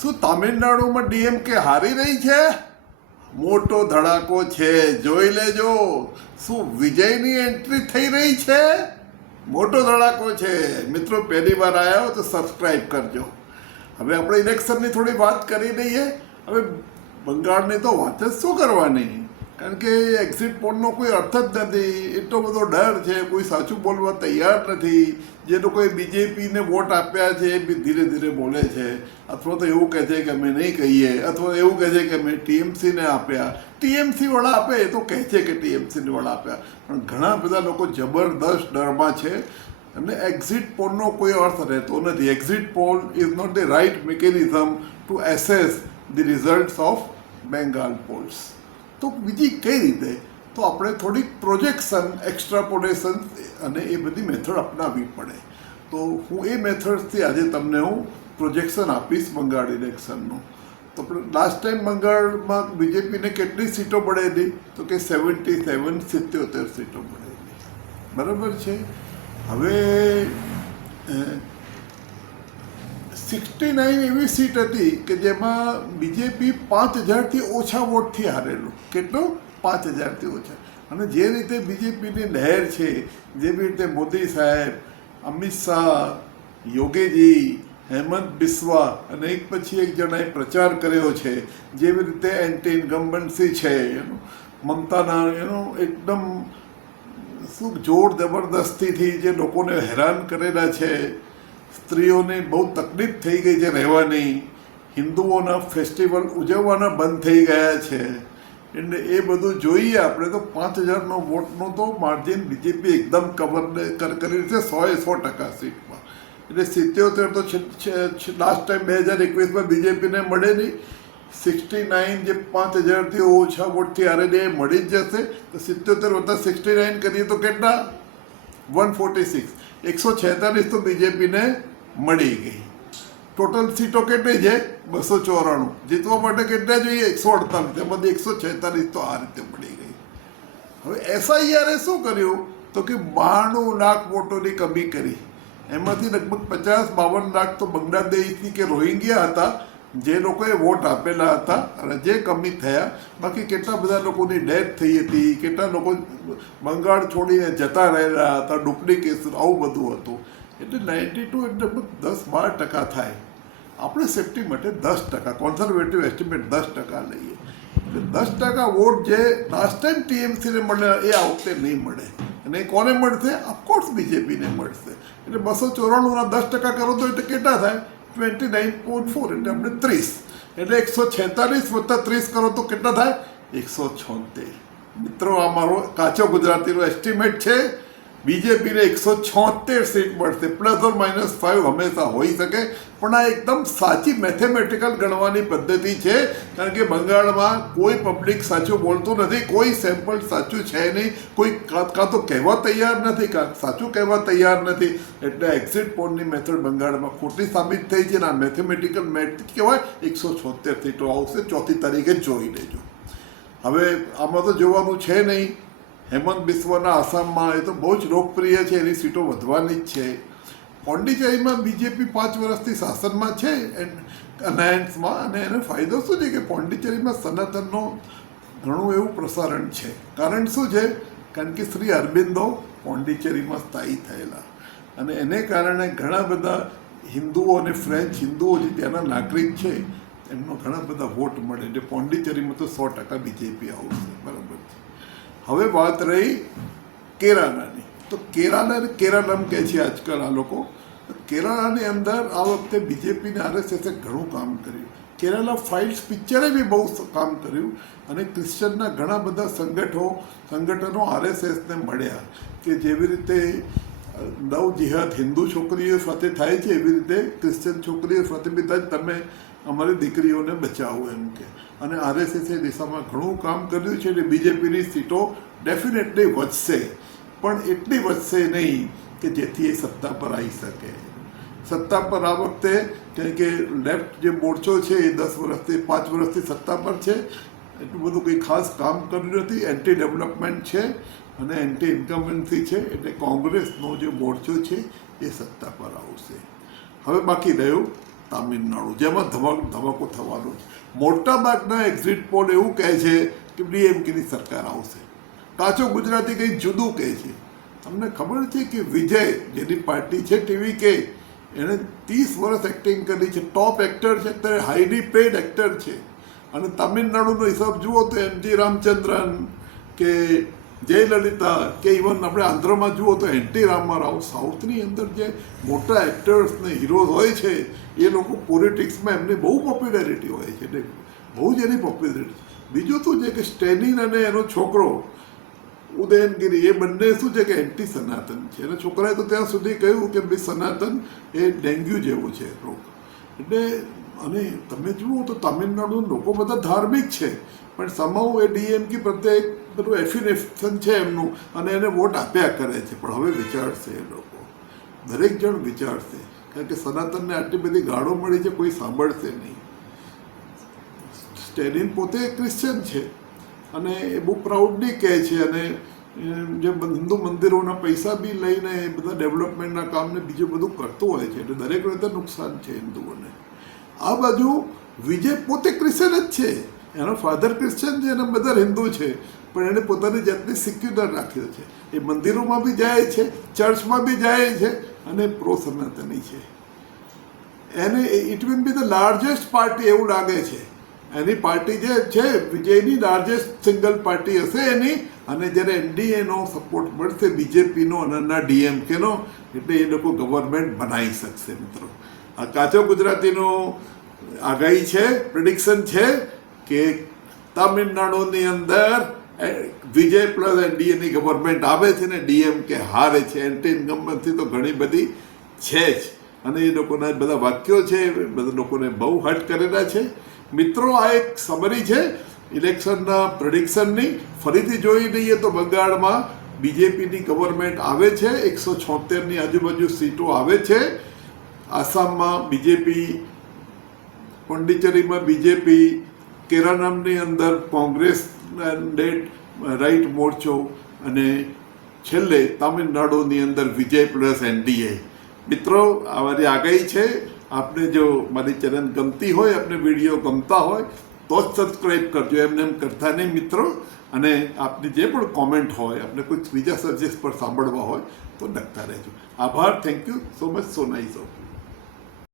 શું તામિલનાડુમાં ડીએમકે હારી રહી છે? મોટો ધડાકો છે, જોઈ લેજો. શું વિજયની એન્ટ્રી થઈ રહી છે? મોટો ધડાકો છે મિત્રો. પહેલી વાર આવ્યા હો તો સબસ્ક્રાઈબ કરજો. હવે આપણે ઇલેક્શનની થોડી વાત કરી લઈએ. હવે બંગાળની તો વાત જ શું કરવાની, કારણ કે એક્ઝિટ પોલનો કોઈ અર્થ જ નથી. એટલો બધો ડર છે, કોઈ સાચું બોલવા તૈયાર નથી. જે લોકોએ બીજેપીને વોટ આપ્યા છે એ બી ધીરે ધીરે બોલે છે, અથવા તો એવું કહે છે કે અમે નહીં કહીએ, અથવા એવું કહે છે કે અમે ટીએમસીને આપ્યા. ટીએમસી વાળા આપે એ તો કહે છે કે ટીએમસીને વાળા આપ્યા, પણ ઘણા બધા લોકો જબરદસ્ત ડરમાં છે. અને એક્ઝિટ પોલનો કોઈ અર્થ રહેતો નથી. Exit poll is not the right mechanism to assess the results of Bengal polls. તો બીજી કઈ રીતે? તો આપણે થોડીક પ્રોજેક્શન, એક્સ્ટ્રાપોલેશન અને એ બધી મેથડ અપનાવવી પડે. તો હું એ મેથડથી આજે તમને હું પ્રોજેક્શન આપીશ બંગાળ ઇલેક્શનનું. તો લાસ્ટ ટાઈમ બંગાળમાં બીજેપીને કેટલી સીટો મળેલી? તો કે 77 સીટો મળેલી. બરાબર છે. હવે 69 એવી સીટ હતી કે જેમાં બીજેપી 5000થી ઓછા વોટથી હારેલું. કેટલું? 5000થી ઓછા. અને જે રીતે બીજેપીની લહેર છે, જેવી રીતે મોદી સાહેબ, અમિત શાહ, યોગીજી, હેમંત બિસ્વા અને એક પછી એક જણાએ પ્રચાર કર્યો છે, જેવી રીતે એન્ટી ઇન્કમ્બન્સી છે, મમતાના એકદમ શું જોર જબરદસ્તીથી જે લોકોને હેરાન કરેલા છે. સ્ત્રીઓને બહુ તકલીફ થઈ ગઈ છે રહેવાની. હિન્દુઓના ફેસ્ટિવલ ઉજવવાના બંધ થઈ ગયા છે. એટલે એ બધું જોઈએ આપણે તો 5000નો વોટનો તો માર્જિન બીજેપી એકદમ કવર કરી છે 100% સીટમાં. એટલે 77 તો લાસ્ટ ટાઈમ 2021માં બીજેપીને મળેલી. 69 જે 5000થી ઓછા વોટથી હારેલી એ મળી જ જશે. તો 77 વત્તા 69 કરીએ તો કેટલા? 146. 146 તો બીજેપીને મળી ગઈ. ટોટલ સીટો કેટલી છે? 294. જીતવા માટે કેટલા જોઈએ? 148. એમાંથી 146 તો આ રીતે મળી ગઈ. હવે એસઆઈઆરે શું કર્યું? તો કે 92 લાખ વોટોની કમી કરી. એમાંથી લગભગ 50-52 લાખ તો બાંગ્લાદેશી કે રોહિંગ્યા હતા, જે લોકોએ વોટ આપેલા હતા અને જે કમી થયા. બાકી કેટલા બધા લોકોની ડેથ થઈ હતી, કેટલા લોકો બંગાળ છોડીને જતા રહેલા હતા, ડુપ્લિકેશન, આવું બધું હતું. એટલે 92 એટલે 10-12% થાય. આપણે સેફટી માટે 10%, કોન્ઝર્વેટિવ એસ્ટિમેટ 10% લઈએ. એટલે 10% વોટ જે લાસ્ટ ટાઈમ ટીએમસીને મળે એ આ વખતે નહીં મળે. અને કોને મળશે? ઓફકોર્સ બીજેપીને મળશે. એટલે 294ના 10% કરો તો એટલે કેટલા થાય? 29.4. એટલે આપણે 30. એટલે 146 વત્તા 30 કરો તો કેટલા થાય? 176. મિત્રો, આ મારો કાચો ગુજરાતીનો એસ્ટિમેટ છે. બીજેપીને 176 સીટ મળશે. ±5 હંમેશા હોઈ શકે, પણ આ એકદમ સાચી મેથેમેટિકલ ગણવાની પદ્ધતિ છે. કારણ કે બંગાળમાં કોઈ પબ્લિક સાચું બોલતું નથી, કોઈ સેમ્પલ સાચું છે નહીં, કોઈ કાં તો કહેવા તૈયાર નથી, કાં સાચું કહેવા તૈયાર નથી. એટલે એક્ઝિટ પોલની મેથડ બંગાળમાં ખોટી સાબિત થઈ છે. અને આ મેથેમેટિકલ મેથડ કહેવાય. 176 સીટો આવશે. 4મી તારીખે જોઈ લેજો. હવે આમાં તો જોવાનું છે નહીં. હેમંત બિસ્વાના આસામમાં એ તો બહુ જ લોકપ્રિય છે, એની સીટો વધવાની જ છે. પોંડિચેરીમાં બીજેપી 5 વર્ષથી શાસનમાં છે અલાયન્સમાં, અને એનો ફાયદો શું છે કે પોંડિચેરીમાં સનાતનનો ઘણું એવું પ્રસારણ છે. કારણ શું છે? કારણ કે શ્રી અરબિંદો પોંડિચેરીમાં સ્થાયી થયેલા, અને એને કારણે ઘણા બધા હિન્દુઓ અને ફ્રેન્ચ હિન્દુઓ જે ત્યાંના નાગરિક છે એમનો ઘણા બધા વોટ મળે. એટલે પોંડિચેરીમાં તો 100% બીજેપી આવશે. બરાબર છે. હવે વાત રહી કેરાલાની. તો કેરાલમ કહે છે આજકાલ આ લોકો. કેરાલાની અંદર આ વખતે બીજેપીને આરએસએસે ઘણું કામ કર્યું. કેરાલા ફાઇલ્સ પિક્ચરે બી બહુ કામ કર્યું. અને ક્રિશ્ચનના ઘણા બધા સંગઠનો આરએસએસને મળ્યા, કે જેવી રીતે લવ જિહાદ હિન્દુ છોકરીઓ સાથે થાય છે, એવી રીતે ક્રિશ્ચન છોકરીઓ સાથે બી થાય. તમે અમારી દીકરીઓને બચાવો એમ કે. અને આરએસએસે દિશામાં ઘણું કામ કર્યું છે. એટલે બીજેપીની સીટો ડેફિનેટલી વધશે, પણ એટલી વધશે નહીં કે જેથી એ સત્તા પર આવી શકે. સત્તા પર આ વખતે, કારણ કે લેફ્ટ જે મોરચો છે એ 5 વર્ષથી સત્તા પર છે. એટલું બધું કંઈ ખાસ કામ કર્યું નથી. એન્ટી ડેવલપમેન્ટ છે અને એન્ટી ઇન્કમ્બન્સી છે. એટલે કોંગ્રેસનો જે મોરચો છે એ સત્તા પર આવશે. હવે બાકી રહ્યું તામિલનાડુ, જેમાં ધમાકો થવાનો છે. મોટાભાગના એક્ઝિટ પોલ એવું કહે છે કે ડીએમકેની સરકાર આવશે. કાચો ગુજરાતી કંઈ જુદું કહે છે. તમને ખબર છે કે વિજય, જેની પાર્ટી છે ટીવીકે, એણે 30 વર્ષ એક્ટિંગ કરી છે, ટોપ એક્ટર છે, અત્યારે હાઈલી પેડ એક્ટર છે. અને તમિલનાડુનો હિસાબ જુઓ તો એમજી રામચંદ્રન કે જયલલિતા કે ઇવન આપણે આંધ્રમાં જુઓ તો એનટી રામારાવ. સાઉથની અંદર જે મોટા એક્ટર્સ ને હીરોઝ હોય છે એ લોકો પોલિટિક્સમાં એમની બહુ પોપ્યુલારિટી હોય છે, એટલે બહુ જ એની પોપ્યુલારિટી. બીજું શું છે કે સ્ટેલિન અને એનો છોકરો ઉદયનગીરી, એ બંને શું છે કે એન્ટી સનાતન છે. અને છોકરાએ તો ત્યાં સુધી કહ્યું કે ભાઈ સનાતન એ ડેન્ગ્યુ જેવું છે રોગ. એટલે અને તમે જુઓ તો તમિલનાડુના લોકો બધા ધાર્મિક છે, પણ સમાવ એ ડીએમકે પ્રત્યે બધું એફિનેશન છે એમનું, અને એને વોટ આપ્યા કરે છે. પણ હવે વિચારશે એ લોકો, દરેક જણ વિચારશે, કારણ કે સનાતનને આટલી બધી ગાળો મળી છે, કોઈ સાંભળશે નહીં. સ્ટેલિન પોતે ક્રિશ્ચન છે અને એ બહુ પ્રાઉડલી કહે છે, અને જે હિન્દુ મંદિરોના પૈસા બી લઈને એ બધા ડેવલપમેન્ટના કામને બીજું બધું કરતો હોય છે. એટલે દરેક રીતે નુકસાન છે હિન્દુઓને. આ બાજુ વિજય પોતે ક્રિશ્ચન જ છે, એનો ફાધર ક્રિશ્ચન છે અને મધર હિન્દુ છે, પણ એને પોતાની જાતને સિક્યુલર રાખ્યો છે. એ મંદિરોમાં બી જાય છે, ચર્ચમાં બી જાય છે, અને પ્રો સનાતની છે. એને it will be the largest party એવું લાગે છે. એની પાર્ટી જે છે વિજયની લાર્જેસ્ટ સિંગલ પાર્ટી હશે એની. અને જ્યારે એનડીએનો સપોર્ટ મળશે, બીજેપીનો અને ડીએમકેનો, એટલે એ લોકો ગવર્મેન્ટ બનાવી શકશે. મિત્રો, આ કાચો ગુજરાતીનો આગાહી છે, પ્રિડિક્શન છે કે તમિલનાડુની અંદર વિજય પ્લસ એનડીએની ગવર્મેન્ટ આવે છે ને ડીએમકે હારે છે. એન્ટી ઇન્કમ્બન્સી તો ઘણી બધી છે જ, અને એ લોકોના બધા વાક્યો છે બધા લોકોને બહુ હર્ટ કરેલા છે. મિત્રો, આ એક સમરી છે ઇલેક્શનના પ્રિડિક્શનની. ફરીથી જોઈ લઈએ તો બંગાળમાં બીજેપીની ગવર્મેન્ટ આવે છે, 176ની આજુબાજુ સીટો આવે છે. આસામમાં બીજેપી, પોંડિચેરીમાં બીજેપી, કેરળની અંદર કોંગ્રેસ રાઈટ મોરચો, અને છેલ્લે તામિલનાડુની અંદર વિજય પ્લસ એનડીએ. મિત્રો, આ મારી આગાહી છે. આપને જો મારી ચેનલ ગમતી હોય, આપને વિડીયો ગમતા હોય તો જ સબસ્ક્રાઈબ કરજો, એમને એમ કરતા નહીં મિત્રો. અને આપની જે પણ કોમેન્ટ હોય, આપને કોઈ બીજા સબ્જેક્ટ પર સાંભળવા હોય તો લખતા રહેજો. આભાર. Thank you so much. So nice of.